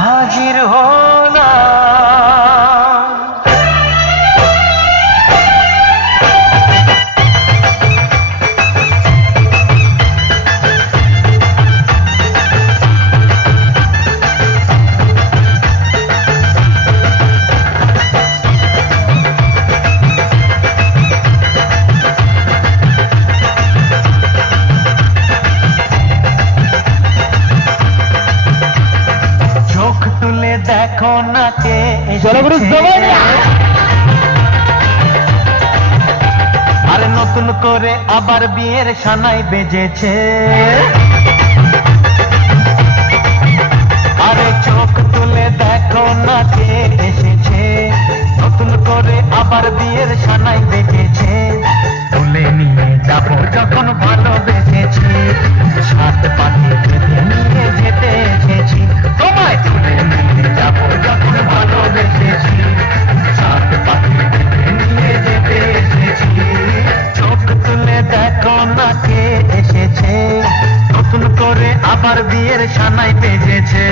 হাজির হলাম। চোখ তুলে দেখো না কে আরে নতুন করে আবার বিয়ের সানাই বেজেছে। আরে চোখ তুলে দেখো না কে এসেছে, নতুন করে আবার বিয়ের সানাই বেজেছে। তুলে নিয়ে যাবো যখন ভালোবেসেছি, সাত পাখি বেঁধে নিয়ে যেতে এসেছি। তোমায় তুলে নিয়ে যাবো যখন ভালোবেসেছি, সাত পাখি বেঁধে নিয়ে যেতে এসেছি। চোখ তুলে দেখো না কে এসেছে, নতুন করে আবার বিয়ের সানাই বেজেছে।